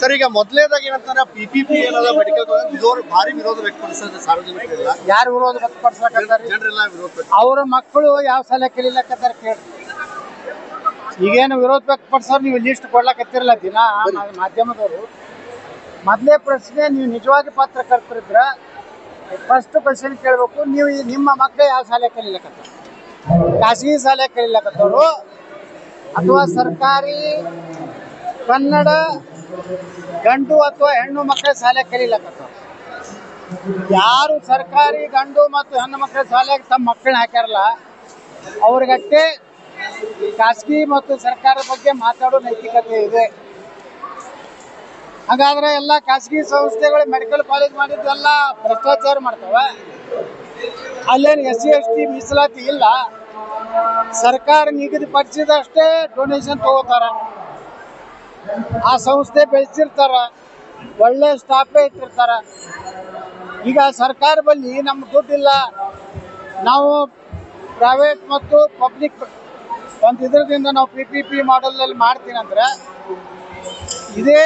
Sir, ಈಗ ಮೊದಲನೇದಾಗಿ ಏನಂತಾರೆ PPP ಏನದ ಮೆಡಿಕಲ್ ಕಾಲೇಜ್ ಭಾರಿ ವಿರೋಧ ವ್ಯಕ್ತಪಡಿಸಿದ್ರೆ ಸಾರ್ವಜನಿಕರೆಲ್ಲ ಯಾರು ವಿರೋಧ ವ್ಯಕ್ತಪಡಿಸ್ಲಕತ್ತಾರ? ಜನರೆಲ್ಲ ವಿರೋಧ. ಅವ್ರ ಮಕ್ಕಳು ಯಾವ ಶಾಲೆ ಕಲಿಲಕತ್ತಾರ ಕೇಳಿ. ಈಗೇನು ವಿರೋಧ ವ್ಯಕ್ತಪಡಿಸೋರು ನೀವು ಲಿಸ್ಟ್ ಕೊಡ್ಲಕತ್ತಿರಲ್ಲ ದಿನ ಮಾಧ್ಯಮದವರು. ಮೊದಲೇ ಪ್ರಶ್ನೆ, ನೀವು ನಿಜವಾಗಿ ಪತ್ರಕರ್ತರಿದ್ರ ಫಸ್ಟ್ ಕ್ವಶನ್ ಕೇಳಬೇಕು, ನೀವು ನಿಮ್ಮ ಮಕ್ಕಳು ಯಾವ ಶಾಲೆ ಕಲಿಲಕತ್ತಾರ? ಖಾಸಗಿ ಶಾಲೆ ಕಲಿಲಕತ್ತವರು ಅಥವಾ ಸರ್ಕಾರಿ ಕನ್ನಡ ಗಂಡು ಅಥವಾ ಹೆಣ್ಣು ಮಕ್ಕಳ ಶಾಲೆ ಕಲಿಲಕತ್ತಾರ? ಯಾರು ಸರ್ಕಾರಿ ಗಂಡು ಮತ್ತು ಹೆಣ್ಣು ಮಕ್ಕಳ ಶಾಲೆಗೆ ತಮ್ಮ ಮಕ್ಕಳನ್ನ ಹಾಕ್ಯಾರಲ್ಲ ಅವ್ರಿಗಷ್ಟೇ ಖಾಸಗಿ ಮತ್ತು ಸರ್ಕಾರದ ಬಗ್ಗೆ ಮಾತಾಡೋ ನೈತಿಕತೆ ಇದೆ. ಹಾಗಾದ್ರೆ ಎಲ್ಲ ಖಾಸಗಿ ಸಂಸ್ಥೆಗಳು ಮೆಡಿಕಲ್ ಕಾಲೇಜ್ ಮಾಡಿದ್ದೆಲ್ಲ ಭ್ರಷ್ಟಾಚಾರ ಮಾಡ್ತಾವ. ಅಲ್ಲೇನು SC ST ಮೀಸಲಾತಿ ಇಲ್ಲ. ಸರ್ಕಾರ ನಿಗದಿಪಡಿಸಿದಷ್ಟೇ ಡೊನೇಷನ್ ತಗೋತಾರ. ಆ ಸಂಸ್ಥೆ ಬೆಳೆಸಿರ್ತಾರ, ಒಳ್ಳೆ ಸ್ಟಾಫೇ ಇಟ್ಟಿರ್ತಾರ. ಈಗ ಸರ್ಕಾರ ಬಳಿ ನಮ್ಮ ದುಡ್ಡಿಲ್ಲ, ನಾವು ಪ್ರೈವೇಟ್ ಮತ್ತು ಪಬ್ಲಿಕ್ ಒಂದು ಇದರದಿಂದ ನಾವು PPP ಮಾಡಲಲ್ಲಿ ಮಾಡ್ತೀನಿ ಅಂದ್ರೆ, ಇದೇ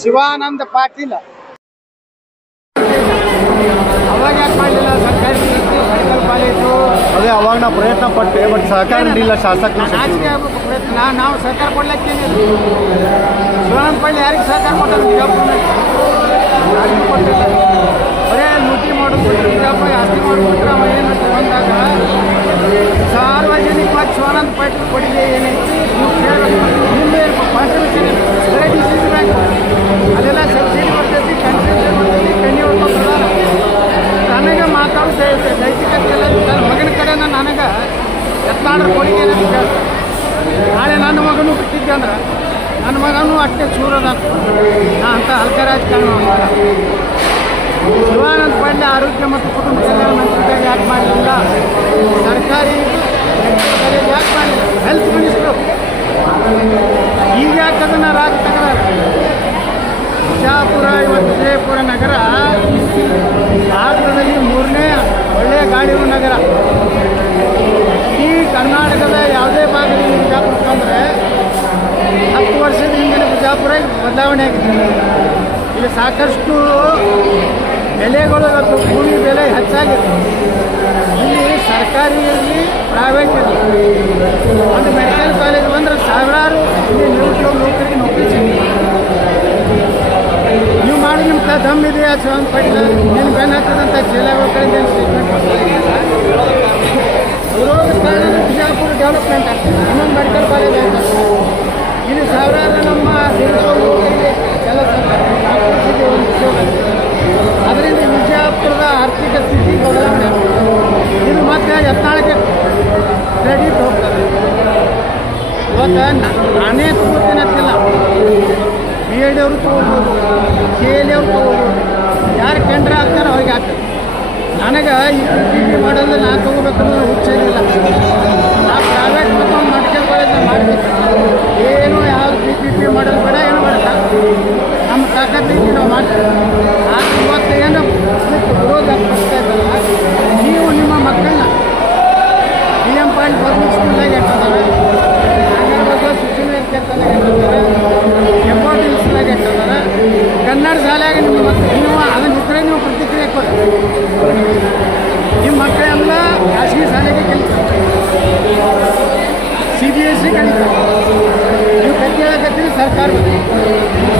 ಶಿವಾನಂದ ಪಾಟೀಲ್ ಅವಾಗ ಯಾಕೆ ಮಾಡಲಿಲ್ಲ ಸರ್ಕಾರಿ ಮೆಡಿಕಲ್ ಕಾಲೇಜು? ಅದೇ ಅವಾಗ ನಾವು ಪ್ರಯತ್ನ ಪಟ್ಟೆ, ಬಟ್ ಸಹಕಾರ ನೀಡಿಲ್ಲ ಶಾಸಕರು. ನಾಚಿಕೆ ಆಗ್ಬೇಕು ಪ್ರಯತ್ನ. ನಾವು ಸಹಕಾರ ಕೊಡ್ಲಿಕ್ಕೇನಿಲ್ಲ. ಶಿವಾನಂದ ಪಾಟೀಲ್ ಯಾರಿಗೆ ಸಹಕಾರ ಕೊಟ್ಟರು? ಯಾರಿಗೂ ಕೊಟ್ಟಿಲ್ಲ. ಬರೇ ಲೂಟಿ ಮಾಡೋದು, ಬಿಜಾಪುರ ಆಸ್ತಿ ಮಾಡಿಬಿಟ್ರೆ ಅವ ಏನಂತ ಬಂದಾಗ ಸಾರ್ವಜನಿಕವಾಗಿ ಶಿವಾನಂದ ಪಾಟೀಲ್ ಕೊಡುಗೆ ಏನೈತಿ ನೀವು ಕೇಳಬೇಕು. ನಿಮ್ದೇನು ಕಾಂಟ್ರಿಬ್ಯೂಷನ್ ಇಲ್ಲ. ಬರೀ ಡಿಸಿಸಿ ಬ್ಯಾಂಕ್ ಅದೆಲ್ಲ ಸಬ್ಸಿಡಿ ಬರ್ತೈತಿ, ಕನ್ಸೆಷನ್ ಬರ್ತೈತಿ, ಕಣ್ಣಿ ಹೊಡ್ಕೊಳ್ತಾರ. ನನಗೆ ಮಾತಾಡೋದು ನೈತಿಕತೆ ಎಲ್ಲ ನನ್ನ ಮಗನ ಕಡೆ ನನಗೆ ಎತ್ತಾಡ್ರ ಕೊಡುಗೆ ಏನಂತ ಕೇಳ್ತಾರೆ. ನಾಳೆ ನನ್ನ ಮಗನೂ ಬಿಟ್ಟಿದ್ದೆ ಅಂದ್ರೆ ನನ್ನ ಮಗನೂ ಅಷ್ಟೇ ಚೂರದ ನಾ ಅಂತ ಹಲ್ಕ ರಾಜಕಾರಣ ಮಾಡ. ಶಿವಾನಂದ ಪಾಟೀಲ್ ಆರೋಗ್ಯ ಮತ್ತು ಕುಟುಂಬ ಕಲ್ಯಾಣ ಮಂತ್ರಿದಾಗ ಯಾಕೆ ಮಾಡಲಿಲ್ಲ? ಸರ್ಕಾರಿ ಯಾಕೆ ಮಾಡಲಿಲ್ಲ? ಹೆಲ್ತ್ ಮಿನಿಸ್ಟ್ರು ಈಗ ಯಾಕೆ ಅದನ್ನು ರಾಜ್ಯ ತಗದಾರ? ಬಿಜಾಪುರ ಇವತ್ತು ವಿಜಯಪುರ ನಗರ ಭಾರತದಲ್ಲಿ 3ನೇ ಒಳ್ಳೆಯ ಗಾಡಿಯ ನಗರ. ಈ ಕರ್ನಾಟಕದ ಯಾವುದೇ ಭಾಗದಲ್ಲಿ ಬಿಜಾಪುರ ತಂದರೆ 10 ವರ್ಷದ ಹಿಂದಿನ ಬಿಜಾಪುರ ಬದಲಾವಣೆ ಆಗಿದೆ. ಇಲ್ಲಿ ಸಾಕಷ್ಟು ಬೆಲೆಗಳು ಮತ್ತು ಭೂಮಿ ಬೆಲೆ ಹೆಚ್ಚಾಗಿದೆ. ಇಲ್ಲಿ ಸರ್ಕಾರಿಯಲ್ಲಿ ಪ್ರೈವೇಟಲ್ಲಿ ಒಂದು ಮೆಡಿಕಲ್ ಕಾಲೇಜ್ ಬಂದರೆ ಸಾವಿರಾರು ಇಲ್ಲಿ ನಿರುದ್ಯೋಗ ನೌಕರಿಗೆ ನೌಕರಿ ಸಿಗ್ತದೆ. ನೀವು ಮಾಡಿ ನಿಮ್ಮ ದಮ್ ಇದೆಯಾ ಶಿವಾನಂದ ಪಾಟೀಲ್? ಏನು ಬೆನ್ನು ಹತ್ತದಂತ ಜಿಲ್ಲೆಗಳ ಕಡೆಯಿಂದ ಏನು ಸ್ಟೇಟ್ಮೆಂಟ್ ಕೊಡ್ತಾರೆ? ವಿರೋಧ ಕಾರಣ ಬಿಜಾಪುರ ಡೆವಲಪ್ಮೆಂಟ್ ಆಗ್ತದೆ, ಇನ್ನೊಂದು ಮೆಡಿಕಲ್ ಕಾಲೇಜ್ ಆಗ್ತದೆ. ಇಲ್ಲಿ ಸಾವಿರಾರು ನಮ್ಮ ನಿರುದ್ಯೋಗ ನೌಕರಿಗೆ ಕೆಲಸ ಆಗ್ತದೆ, ಒಂದು ಉದ್ಯೋಗ. ಅದರಿಂದ ಬಿಜಾಪುರದ ಆರ್ಥಿಕ ಸ್ಥಿತಿ ಬದಲಾವಣೆ ಆಗ್ತದೆ. ಇದು ಮತ್ತೆ ಯತ್ನಾಳಕ್ಕೆ ಕ್ರೆಡಿಟ್ ಹೋಗ್ತದೆ. ಇವತ್ತು ನಾನೇ ತಗೋತೀನಂತಿಲ್ಲ, BEd ಅವರು ತೊಗೋಬೋದು, CL ಅವ್ರು ತೊಗೋಬೋದು. ಯಾರು ಟೆಂಡರ್ ಆಗ್ತಾರೋ ಅವ್ರಿಗೆ ಆಗ್ತದೆ. ನನಗೆ ಈ PPP ಮಾಡೋದು ನಾನು ತೊಗೋಬೇಕನ್ನೋ ಹುಚ್ಚೇನಿಲ್ಲ. ನಾ ಪ್ರೈವೇಟ್ ಮತ್ತು ಮೆಡಿಕಲ್ ಕಾಲೇಜ್ ಮಾಡ್ತೀನಿ. ಏನು ಯಾವುದು PPP ಮಾಡೋದು ಬೇಡ, ಏನು ಬೇಡ. ನಮ್ಮ ತಾಕತ್ತೈತಿ ನಾವು ಮಾಡ್ತೀವಿ. ಆದ್ರೆ ಇವತ್ತು ಏನು ವಿರೋಧ ಪಡಿಸ್ತಾ ಇದ್ದಲ್ಲ, ನೀವು ನಿಮ್ಮ ಮಕ್ಕಳನ್ನ BM ಪಾಯಿಂಟ್ ಪಬ್ಲಿಕ್ ಸ್ಕೂಲ್ನಾಗ ಇಟ್ಟಿದ್ದಾರೆ, ನಾಗರಬಾಗ ಶಿಕ್ಷಣ ಕೇಂದ್ರದಾಗ ಇಟ್ಟಿದ್ದಾರೆ, ಹೆಬ್ಬಾಟಿ ಸ್ಕೂಲ್ನಾಗ ಇಟ್ಟಿದ್ದಾರೆ. ಕನ್ನಡ ಶಾಲೆಯಾಗ ನಿಮ್ಮ ಮಕ್ಕಳು ನೀವು ಅದನ್ನಿದ್ರೆ ನೀವು ಪ್ರತಿಕ್ರಿಯೆ ಕೊಡಿ. ನಿಮ್ಮ ಮಕ್ಕಳೆಲ್ಲ ಖಾಸಗಿ ಶಾಲೆಗೆ ಕಲಿತಾರೆ, CBSE ಕಲಿತಾರೆ. ನೀವು ಕೈ ಕೇಳಕತ್ತೀರಿ ಸರ್ಕಾರ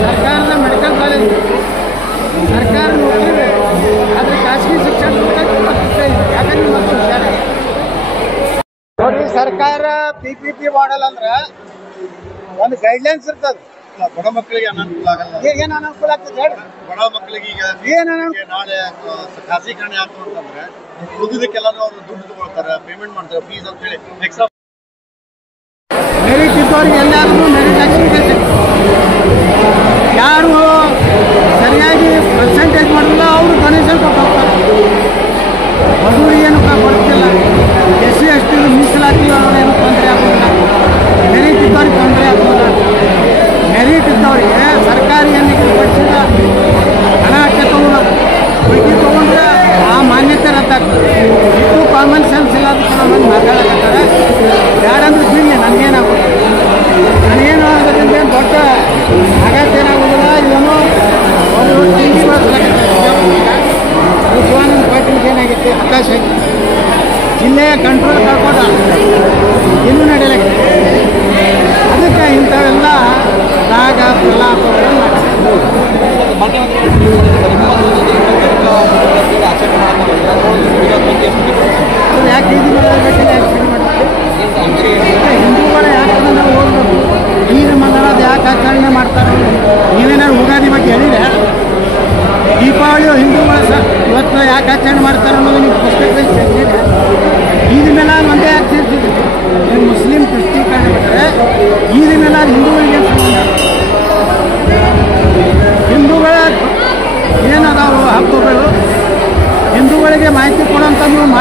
ಸರ್ಕಾರದ ಮೆಡಿಕಲ್ ಕಾಲೇಜ್, ಸರ್ಕಾರ ನೌಕರಿ ಬೇಕು. ಆದರೆ ಖಾಸಗಿ ಶಿಕ್ಷಣ ಯಾಕಂದ್ರೆ ನಿಮ್ಮ ಮಕ್ಕಳು ಹುಷಾರ ನೋಡಿ. ಸರ್ಕಾರ PPP ಮಾಡಲ್ಲ ಅಂದ್ರೆ ಒಂದು ಗೈಡ್ಲೈನ್ಸ್ ಇರ್ತದೆ. ಬಡ ಮಕ್ಕಳಿಗೆ ಅನಾನುಕೂಲ ಆಗಲ್ಲ. ಏನು ಅನಾನುಕೂಲ ಆಗ್ತದೆ ಹೇಳಿ? ಬಡ ಮಕ್ಕಳಿಗೆ ಈಗ ಏನು ನಾಳೆ ಖಾಸಗೀಕರಣ ಆಗ್ತು ಅಂತಂದ್ರೆ ಉಳಿದಕ್ಕೆಲ್ಲಾನು ಅವರು ದುಡ್ಡು ತಗೊಳ್ತಾರೆ, ಪೇಮೆಂಟ್ ಮಾಡ್ತಾರೆ, ಫೀಸ್ ಅಂತ ಹೇಳಿ ಎಕ್ಸ್ಟ್ರಾ. ಮೆರಿಟ್ ಇದ್ದವ್ರಿಗೆ ಎಲ್ಲರಿಗೂ ಮೆರಿಟ್ ಹಾಕಿ ಯಾರು ಸರಿಯಾಗಿ ಪರ್ಸೆಂಟೇಜ್ ಮಾಡಿಲ್ಲ ಅವರು ಡೊನೇಷನ್ ಕೊಟ್ಟು ಹೋಗ್ತಾರೆ. ಮದುವೆಗೇನು ಕೊಡ್ತಿಲ್ಲ. SC ST ಮೀಸಲಾತಿ ಏನು ತೊಂದರೆ ಆಗೋದಿಲ್ಲ. ಮೆರಿಟ್ ಇದ್ದವ್ರಿಗೆ ತೊಂದರೆ ಆಗೋದಿಲ್ಲ. ಮೆರಿಟ್ ಇದ್ದವರಿಗೆ ಸರ್ಕಾರಿ ನಿಗದಿಪಡಿಸಿದ ಹಣ ಅಷ್ಟೇ ತೊಗೊಳ್ಳೋದು, ಉಳಿಕೆ ತೊಗೊಂಡ್ರೆ ಆ ಮಾನ್ಯತೆ ರದ್ದಾಗ್ತದೆ. ಇದು ಕಾಮನ್ ಸೆನ್ಸ್ ಇಲ್ಲ ಅದಕ್ಕೆ ನಾವು ಮಾತಾಡಕತ್ತಾರೆ. ಯಾರಂದ್ರೆ ಬಿಡಿ ನನಗೇನಾಗೋದು.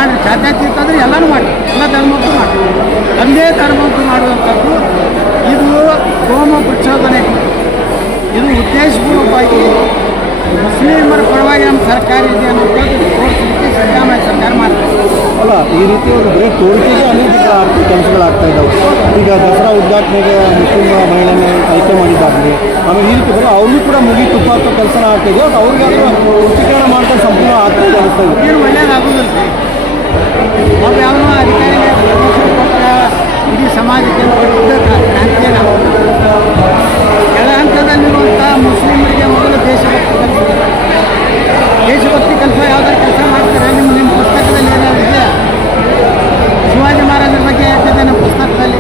ಮಾಡಿ ಜಾತ್ಯತೀತ ಅಂದರೆ ಎಲ್ಲನೂ ಮಾಡಿ ಎಲ್ಲ ಧರ್ಮಕ್ಕೂ ಮಾಡಿ ಒಂದೇ ಧರ್ಮಕ್ಕೂ ಮಾಡುವಂಥದ್ದು ಇದು ಕೋಮ ಪ್ರಚೋದನೆ. ಇದು ಉದ್ದೇಶಪೂರ್ವಕವಾಗಿ ಮುಸ್ಲಿಮರ ಪರವಾಗಿ ನಮ್ಮ ಸರ್ಕಾರ ಇದೆ ಅನ್ನೋದು ತೋರಿಸಲಿಕ್ಕೆ ಸಿದ್ದರಾಮಯ್ಯ ಸರ್ಕಾರ ಮಾಡ್ತಾರೆ. ಅಲ್ಲ, ಈ ರೀತಿ ಒಂದು ಬರೀ ತೋರಿಕೆಗೆ ಅನೇಕ ಆರ್ಥಿಕ ಕೆಲಸಗಳಾಗ್ತಾ ಇದ್ದಾವೆ. ಈಗ ದಸರಾ ಉದ್ಘಾಟನೆಗೆ ಮುಸ್ಲಿಂ ಮಹಿಳೆಯೇ ಆಯ್ಕೆ ಮಾಡಿದ್ದಾಗಲಿ, ಆಮೇಲೆ ಈ ರೀತಿ ಬರೋ ಅವ್ರಿಗೂ ಕೂಡ ಮುಗಿ ತುಪ್ಪ ಹಾಕೋ ಕೆಲಸನ ಆಗ್ತಾಯಿದೆ. ಅವ್ರಿಗಾದ್ರೂ ವೃತ್ತೀಕರಣ ಮಾಡ್ಕೊಂಡು ಸಂಪೂರ್ಣ ಆಗ್ತಾಯಿದೆ ಅನಿಸ್ತಾ ಇದೆ. ಏನು ಒಳ್ಳೆಯದಾಗೋದಿಲ್ಲ. ಒಬ್ಬ ಯಾವನೋ ಅಧಿಕಾರಿಗೆ ಇಡೀ ಸಮಾಜಕ್ಕೆ ಕ್ರಾಂತಿಯನ್ನು ಕೆಳ ಹಂತದಲ್ಲಿರುವಂಥ ಮುಸ್ಲಿಮರಿಗೆ ಮೊದಲು ದೇಶಭಕ್ತಿ ಕಲಿಸಿದ್ದಾರೆ. ದೇಶಭಕ್ತಿ ಕೆಲಸ ಯಾವ್ದಾರು ಕೆಲಸ ಮಾಡ್ತಾರೆ ನಿಮ್ಮ ಪುಸ್ತಕದಲ್ಲಿ ಏನಾದ್ರು ಇದೆ? ಶಿವಾಜಿ ಮಹಾರಾಜರ ಬಗ್ಗೆ ಇರ್ತದೆ ನಮ್ಮ ಪುಸ್ತಕದಲ್ಲಿ,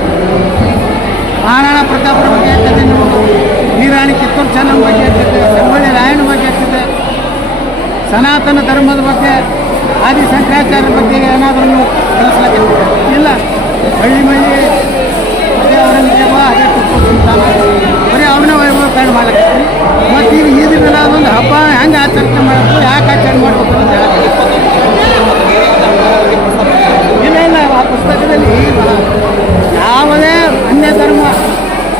ಮಹಾರಾಣಾ ಪ್ರತಾಪರ ಬಗ್ಗೆ ಇರ್ತದೆ, ವೀರಾಣಿ ಕಿತ್ತೂರು ಚೆನ್ನಮ್ಮ ಬಗ್ಗೆ ಇರ್ತದೆ, ಸಂಗೊಳ್ಳಿ ರಾಯಣ್ಣ ಬಗ್ಗೆ ಇರ್ತದೆ, ಸನಾತನ ಧರ್ಮದ ಬಗ್ಗೆ ಆದಿ ಶಂಕರಾಚಾರ್ಯರ ಬಗ್ಗೆ ಏನಾದರೂ ನೀವು ಕಲಿಸ್ಲಿಕ್ಕೆ ಇಲ್ಲ. ಹಳ್ಳಿ ಮಳ್ಳಿ ಅದೇ ಔರಂಗಜೇಬ ಅದೇ ಟಿಪ್ಪು ಸುಲ್ತಾನ ಬರೀ ಅವನೇ ವೈಭವೀಕರಣ ಮಾಡಕ್ಕೆ. ಮತ್ತು ಈಗ ಈದ್ ಮಿಲಾದ್ ಒಂದು ಹಬ್ಬ ಹೆಂಗೆ ಆಚರಣೆ ಮಾಡಬೇಕು, ಯಾಕೆ ಆಚರಣೆ ಮಾಡಬೇಕು ಅಂತ ಹೇಳಿ ಇಲ್ಲ ಇಲ್ಲ. ಆ ಪುಸ್ತಕದಲ್ಲಿ ಯಾವುದೇ ಅನ್ಯ ಧರ್ಮ,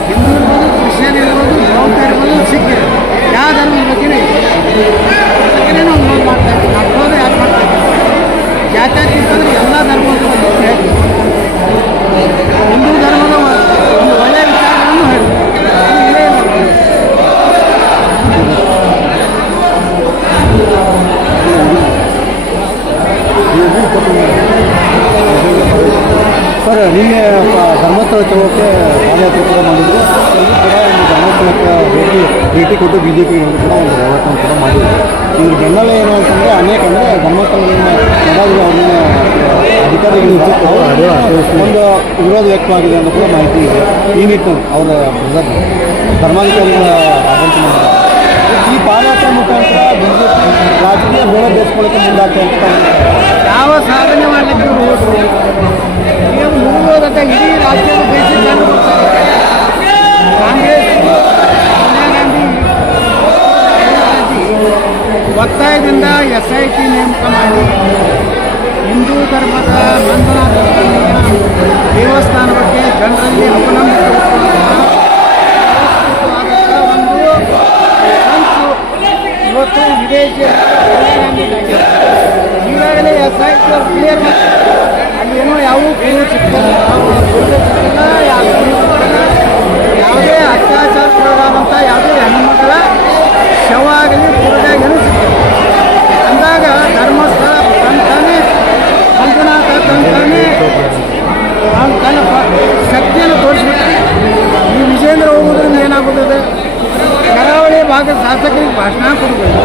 ಹಿಂದೂ ಇರ್ಬೋದು, ಕ್ರಿಶ್ಚಿಯನ್ ಇರ್ಬೋದು, ಬೌದ್ಧ ಇರ್ಬೋದು, ಸಿಖ್ ಇರ್ಬೋದು, ಯಾವ ಧರ್ಮದ ಬಗ್ಗೆನೇ ಪುಸ್ತಕನೇ ನಾವು ವಿರೋಧ ಮಾಡ್ತಾ ಇದ್ದೀವಿ. ನಾವು ವಿರೋಧ ಯಾಕೆ ಮಾಡ್ತಾ ಇದ್ದೀವಿ? ಜಾತ್ಯತೀತ ಅಂದರೆ ಎಲ್ಲ ಧರ್ಮದ ಬಗ್ಗೆ ಹೇಳ್ತೀವಿ. ಹಿಂದೂ ಧರ್ಮದ ಒಂದು ಒಳ್ಳೆಯ ವಿಚಾರಗಳನ್ನು ಹೇಳ್ತೀವಿ. ಇದೇ ಸರ್, ನಿನ್ನೆ ಧರ್ಮಸ್ಥಳ ಚೌಕಕ್ಕೆ ಪಾದಯಾತ್ರೆ ಕೂಡ ಮಾಡಿದ್ರು. ಇದು ಕೂಡ ಒಂದು ಧರ್ಮಸ್ಥಳಕ್ಕೆ ಭೇಟಿ ಕೊಟ್ಟು BJP ಕೂಡ ಒಂದು ಹೋರಾಟವನ್ನು ಕೂಡ ಮಾಡಿದ್ರು. ಇದ್ರ ಬೆನ್ನಲ್ಲೇ ಏನು ಅಂತಂದರೆ ಅನೇಕ ಅಂದರೆ ಧರ್ಮಸ್ಥಳದಿಂದ ನಡಾವಳಿ ಅವ್ರನ್ನ ಅಧಿಕಾರಿಗಳು ಒಂದು ವಿರೋಧ ವ್ಯಕ್ತವಾಗಿದೆ ಅನ್ನೋ ಕೂಡ ಮಾಹಿತಿ ಇದೆ. ಈ ನಿಟ್ಟಿನಲ್ಲಿ ಅವರ ಧರ್ಮಾಧಿಕಾರಿಗಳ ಆಡಳಿತ ಮಾಡಿದ್ದಾರೆ. ಈ ಪಾದಯಾತ್ರೆ ಮುಖಾಂತರ BJP ರಾಜಕೀಯ ಬೇಳೆ ಬೇಯಿಸ್ಕೊಳ್ಳೋಕ್ಕೆ ಮುಂದಾಗ್ತಾ ಅಂತ ಯಾವ ಸಾಧನೆ ಮಾಡಲಿಕ್ಕೆ ನೀವು ಮುಗಿದೋದಂತೆ ಇಡೀ ರಾಜ್ಯದ ಬೇಸಿಗೆ ಕಾಂಗ್ರೆಸ್ ಸೋನಿಯಾ ಗಾಂಧಿ ಒತ್ತಾಯದಿಂದ SIT ನೇಮಕ ಮಾಡಿ ಹಿಂದೂ ಧರ್ಮದ ಮಂಜುನಾಥ ದೇವಸ್ಥಾನ ಬಗ್ಗೆ ಜನರಲ್ಲಿ ಅಪನಂಬಿಕೆ ಒಂದು ಸಂಚು ಇವತ್ತು ವಿದೇಶಿ ಈಗಾಗಲೇ SIT ಕ್ಲಿಯರ್ ಮಾಡಿ ಅಲ್ಲಿ ಏನೋ ಯಾವೂ ಕ್ಲೀನ್ ಸಿಗ್ತಲ್ಲ, ಯಾವುದೇ ಅತ್ಯಾಚಾರಕ್ಕೊಳಗಾದಂಥ ಯಾವುದೇ ಹೆಣ್ಣುಮಕ್ಕಳ ಶವ ಆಗಲಿ ಪುರದಾಗೇನು ಸಿಗ್ತದೆ ಅಂದಾಗ ಧರ್ಮಸ್ಥಳ ತಂತಾನೆ ಮಂಜುನಾಥ ತಂತಾನೆ ತನ್ನ ಶಕ್ತಿಯನ್ನು ತೋರಿಸ್ಬಿಟ್ಟು ಈ ವಿಜೇಂದ್ರ ಹೋಗೋದ್ರಿಂದ ಏನಾಗುತ್ತದೆ? ಕರಾವಳಿ ಭಾಗದ ಶಾಸಕರಿಗೆ ಭಾಷಣ ಕೊಡಬೇಕು,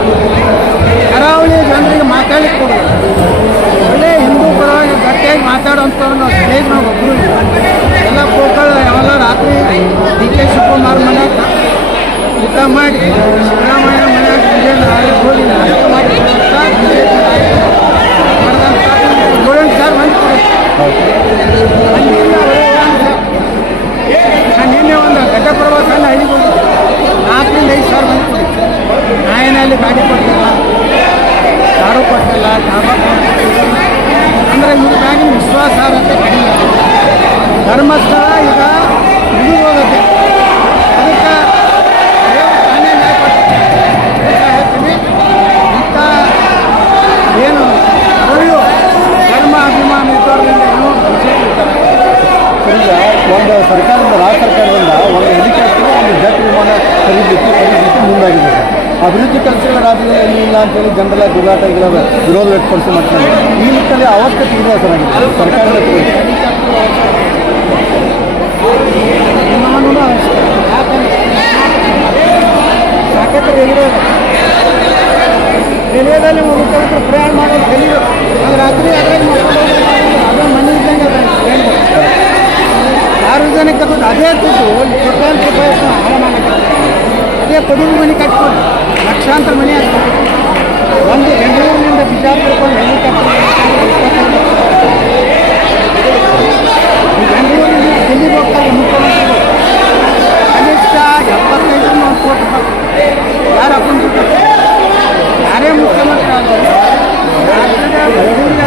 ಕರಾವಳಿಯ ಜನರಿಗೆ ಮಾತಾಡಲಿಕ್ಕೆ ಕೊಡಬೇಕು. ಒಳ್ಳೆ ಹಿಂದೂ ಪರವಾಗಿ ಗಟ್ಟಿಯಾಗಿ ಮಾತಾಡೋಂಥವ್ರು ನಾವು ಸ್ಟೇಜ್ ನಾವು ಒಬ್ಬರು ಎಲ್ಲ ಕೋಕಳ ಯಾವೆಲ್ಲ ರಾತ್ರಿ DK ಶಿವಕುಮಾರ್ ಮನೆಯಾಗ ಊಟ ಮಾಡಿ ಸಿದ್ದರಾಮಯ್ಯ ಮನೆಯಾಗ ವಿಜೇಂದ್ರ ಹೋಗಿ ನಾಟಕ ಮಾಡಿ ಗೋಲ್ಡನ್ ಸ್ಟಾರ್ ನಿನ್ನೆ ಒಂದು ಗಡ್ಡ ಪ್ರವಾಸ ಹಳ್ಳಿಗೆ ಹೋಗಿ 4 ರಿಂದ 5 ಸಾವಿರ ಮಂದಿ ಕೊಡಿ. ನಾಯನಲ್ಲಿ ಗಾಡಿ ಕೊಟ್ಟಿಲ್ಲ, ದಾರು ಕೊಟ್ಟಿಲ್ಲ, ಡಾಬಾ ಕೊಟ್ಟಿಲ್ಲ. ಅಂದರೆ ಇವ್ರಿಗಾಗಿನ ವಿಶ್ವಾಸಾರ್ಹತೆ ಕಡಿಮೆ. ಧರ್ಮಸ್ಥಳ ಈಗ ಮುಗಿದು ಹೋಗುತ್ತೆ. ಅದಕ್ಕೆ ನಾನೇ ಹೇಳ್ತೀನಿ, ಇಂಥ ಏನು ಒಳ್ಳೆಯ ಧರ್ಮ ಅಭಿಮಾನ ಇದ್ದವರಿಂದ ಏನೋ ಈಗ ಒಂದು ಸರ್ಕಾರದಿಂದ ರಾಜ್ಯ ಸರ್ಕಾರದಿಂದ ಒಂದು ಹೆಲಿಕಾಪ್ಟರ್ ಒಂದು ಜೆಟ್ ವಿಮಾನ ಖರೀದಿಸಿ ಮುಂದಾಗಿದೆ ಸರ್. ಅಭಿವೃದ್ಧಿ ಕೆಲಸಗಳ ರಾಜ್ಯದಲ್ಲಿ ಇಲ್ಲ ಅಂತೇಳಿ ಜನರೆಲ್ಲ ದುರಾಟ ವಿರೋಧ ವ್ಯಕ್ತಪಡಿಸಿ ಮಾಡ್ತಾರೆ. ಈ ನಿಟ್ಟಿನಲ್ಲಿ ಅವಶ್ಯಕತೆ ಇದೆ ಸರ್ ಸರ್ಕಾರದ ವಿಮಾನವೂ ಅವಶ್ಯಕ. ಯಾಕಂದರೆ ಸಾಕಷ್ಟು ರೈಲ್ವೇದಲ್ಲಿ ಮುಖ್ಯಮಂತ್ರಿ ಪ್ರಯಾಣ ಮಾಡೋದು ಕಲಿಯೋದು ಅದು ರಾತ್ರಿ ಅದ್ರಾಗ ಅದೇ ಮನೆ ಇದ್ದಂಗೆ ಅದ ಸಾರ್ವಜನಿಕ ದುಡ್ಡು ಅದೇ ದುಡ್ಡು ಕೋಟ್ಯಾಂತರ ರೂಪಾಯಿ ಹಾಳ ಮಾಡಕ್ಕೆ ಅದೇ ಪದುವು ಮನೆ ಕಟ್ಕೊಂಡು ಲಕ್ಷಾಂತರ ಮನೆ ಆಗ್ತದೆ. ಒಂದು ಬೆಂಗಳೂರಿನಿಂದ ಬಿಜಾಪುರಕ್ಕೆ ಒಂದು ಹೆಲಿಕಾಪ್ಟರ್ ಬೆಂಗಳೂರಿನಿಂದ ದಿಲ್ಲಿಗೆ ಹೋಗ್ತಾರೆ ಮುಖ್ಯಮಂತ್ರಿಗಳು ಕನಿಷ್ಠ 75 ಕೋಟಿ ರೂಪಾಯಿ ಯಾರು ಹಾಕೊಂಡು ಯಾರೇ ಮುಖ್ಯಮಂತ್ರಿ ಆದರೂ ರಾಜ್ಯದ ಬೆಂಗಳೂರಿಗೆ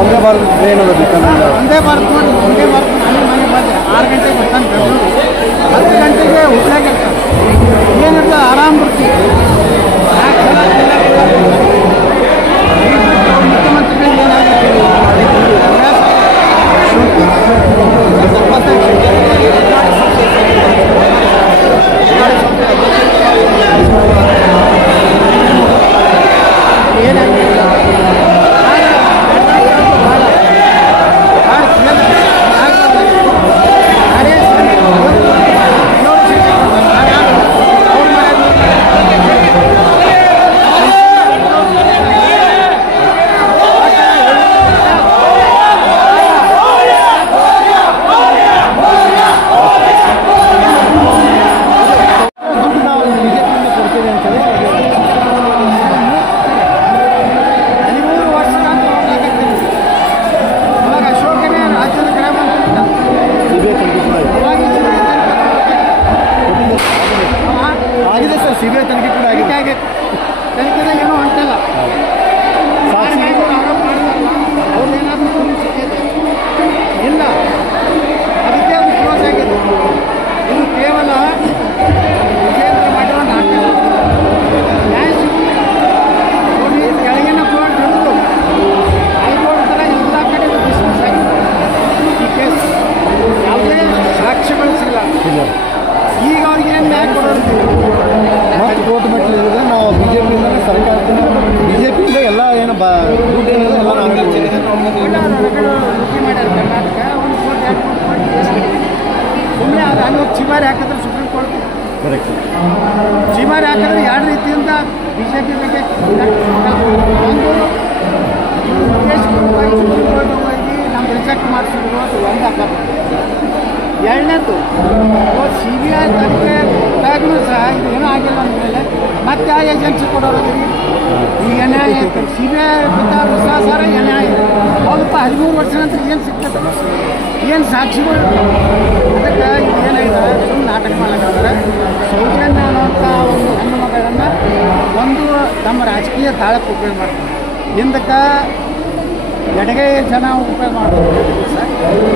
ಒಂದೇ ಭಾರತ ಟ್ರೈನ್ ಅದ ಒಂದೇ ಭಾರತ ನೋಡಿ ಒಂದೇ ಭಾರತ ಅಲ್ಲಿ ಮನೆ ಬಂದೆ 6 ಗಂಟೆಗೆ ಬರ್ತಾನೆ ಬೆಂಗಳೂರು 10 ಗಂಟೆಗೆ ಹುಟ್ಲಾಗ ಇರ್ತಾನೆ ಏನಿರ್ತದೆ ಆರಾಮ್ ಬರ್ತೀವಿ ಮುಖ್ಯಮಂತ್ರಿಗಳಿಗೆ ಏನಾಗುತ್ತೆ CBI ತನಿಖೆ ಕೂಡ ಆಗೈತೆ ತನಿಖೆದಾಗ ಏನೋ ಹೊಂಟಲ್ಲ ಆರೋಪ ಮಾಡಿದಾರಲ್ಲ ಅವ್ರದ್ದೇನಾದ್ರೂ ಸಿಕ್ಕಿದೆ ಇಲ್ಲ ಅದಕ್ಕೆ ಅದು ಕ್ಲೋಸ್ ಆಗಿದೆ ಇದು ಕೇವಲ ವಿಜೇಂದ್ರ ಮಾಡಿರೋ ನಾಟಕ ನ್ಯಾಯ ನೋಡಿ ಕೆಳಗಿನ ಕೋರ್ಟ್ ಹಿಡಿದು ಹೈಕೋರ್ಟ್ ಥರ ಎಲ್ಲ ಕಡೆ ಡಿಸ್ಮಿಸ್ ಆಗಿದೆ ಈ ಕೇಸ್ ಯಾವುದೇ ಸಾಕ್ಷ್ಯಗಳು ಸಿಗಲ್ಲ ಈಗ ಅವ್ರಿಗೆ ಏನು ನ್ಯಾಯ ಕೊಡೋದು ಮತ್ತು ಕೋರ್ಟ್ ಮೆಟ್ಟಲಿದೆ ನಾವು ಬಿಜೆಪಿಯಿಂದ ಸರ್ಕಾರದಿಂದ ಬಿಜೆಪಿಯಿಂದ ಎಲ್ಲ ಏನು ದುಡ್ಡು ಏನಿದೆ ಎಲ್ಲ ರುಚಿ ಮಾಡ್ಯಾರ ಕರ್ನಾಟಕ ಒಂದು ಕೋರ್ಟ್ 2 ಕೋಟಿ ಕೇಸ್ ಸುಮ್ಮನೆ ಅದು ಅಲ್ಲಿ ಚಿಮಾರಿ ಹಾಕಿದ್ರೆ ಸುಪ್ರೀಂ ಕೋರ್ಟ್ ಕರೆಕ್ಟ್ ಚಿಮಾರಿ ಹಾಕಿದ್ರೆ 2 ರೀತಿಯಿಂದ ಬಿಜೆಪಿ ಬಗ್ಗೆ ಒಂದು ಕೇಸ್ ಸುಪ್ರೀಂ ಕೋರ್ಟ್ ಹೋಗಿ ನಮ್ಗೆ ರಿಜೆಕ್ಟ್ ಮಾಡಿಸಿದ್ರು ಅದು ಒಂದು ಹಾಕಬೇಕು ಎರಡನೇದು CBI ತನಿಖೆ ಗೊತ್ತಾಗ್ಲೂ ಸಹ ಇದು ಏನೂ ಆಗಿಲ್ಲ ಅಂದಮೇಲೆ ಮತ್ತೆ ಆ ಏಜೆನ್ಸಿ ಕೊಡೋರು ಈಗ ನ್ಯಾಯ CBI ಗೊತ್ತಾದ್ರೂ ಸಹ ಸರ್ ನ್ಯಾಯ ಹೌದಪ್ಪ 13 ವರ್ಷ ನಂತರ ಏನು ಸಿಗ್ತದೆ ಏನು ಸಾಕ್ಷಿಗಳು ಅದಕ್ಕೆ ಏನಾಗಿದೆ ಸುಮ್ಮನೆ ನಾಟಕ ಮಾಡಕ್ಕಾದ್ರೆ ಸೌಜನ್ಯ ಅನ್ನೋಂಥ ಒಂದು ಹೆಣ್ಣು ಮಗಳನ್ನು ಒಂದು ನಮ್ಮ ರಾಜಕೀಯ ತಾಳಕ್ಕೆ ಉಪಯೋಗ ಮಾಡ್ತಾರೆ ಹಿಂದಕ್ಕೆ ಎಡಗೈ ಜನ ಉಪಯೋಗ ಮಾಡ್ತಾರೆ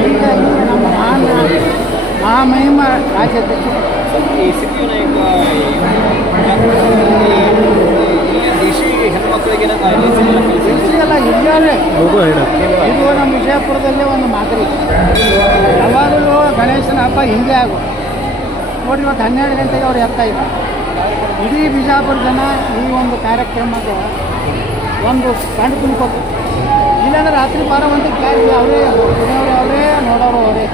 ಹೀಗಾಗಿ ನಮ್ಮ ಮಹಾಮಹಿಮ ರಾಜ್ಯಾಧ್ಯಕ್ಷ ಎಲ್ಲ ಇಲ್ಲೇ ಇದು ನಮ್ಮ ವಿಜಯಪುರದಲ್ಲೇ ಒಂದು ಮಾದರಿ ಯಾವಾಗಲೂ ಗಣೇಶನ ಹಬ್ಬ ಹಿಂಗೆ ಆಗು ನೋಡಿ ಇವತ್ತು 12 ಗಂಟೆಗೆ ಅವ್ರು ಎತ್ತಾ ಇಲ್ಲ ಇಡೀ ಬಿಜಾಪುರ ಜನ ಈ ಒಂದು ಕಾರ್ಯಕ್ರಮದ ಒಂದು ಕಂಡು ತುಂಬ್ಕೋಬೇಕು ಇಲ್ಲಾಂದ್ರೆ ರಾತ್ರಿ 12 ಗಂಟೆಗೆ ಅವರೇ ಅವರೇ ನೋಡೋರು ಅವರೇ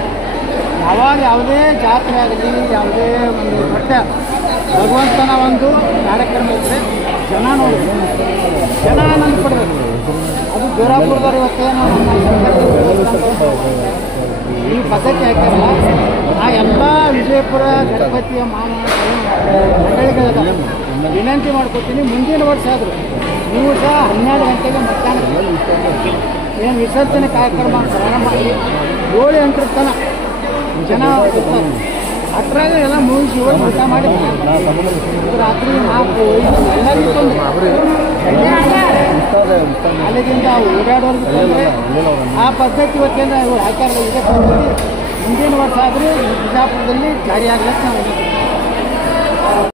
ಯಾವಾಗ ಯಾವುದೇ ಜಾತ್ರೆ ಆಗಲಿ ಯಾವುದೇ ಒಂದು ದೊಡ್ಡ ಭಗವಂತನ ಒಂದು ಕಾರ್ಯಕ್ರಮ ಇದ್ದರೆ ಜನ ನೋಡಬೇಕು ಜನ ಆನಂದ ಪಡಬೇಕು ಅದು ಜೋರಾಪುರದವ್ರು ಇವತ್ತೇನು ಈ ಪದ್ಧತಿ ಹಾಕ್ಯಾರಲ್ಲ ಆ ಎಲ್ಲ ವಿಜಯಪುರ ಗಣಪತಿಯ ಮಂಡಳಿಗಳಿದಾವೆ ವಿನಂತಿ ಮಾಡ್ಕೊತೀನಿ ಮುಂದಿನ ವರ್ಷ ಆದರೂ ನೀವು ಸಹ 12 ಗಂಟೆಗೆ ಮಧ್ಯಾಹ್ನ ಏನು ವಿಸರ್ಜನೆ ಕಾರ್ಯಕ್ರಮ ಪ್ರಾರಂಭ ಮಾಡಿ 7-8 ತನಕ ಜನ ಇರ್ತಾರೆ ಅಟ್ರಾಗ ಎಲ್ಲ ಮುಗಿಸಿ ಊಟ ಮಾಡಿ ರಾತ್ರಿ 4-5 ಎಲ್ಲರಿಗೂ ತೊಂದರೆ ಅಲ್ಲಿಗಿಂತ ಓಡಾಡೋರ್ಗೆ ತೊಂದರೆ ಆ ಪದ್ಧತಿ ಇವತ್ತೇನು ಇವ್ರು ಹಾಕ್ಯಾರಲ್ಲ ಇದೇ ಪದ್ಧತಿ ಮುಂದಿನ ವರ್ಷ ಆದರೂ ಬಿಜಾಪುರದಲ್ಲಿ ಜಾರಿ ಆಗ್ಲಿಕ್ಕೆ ನಾವು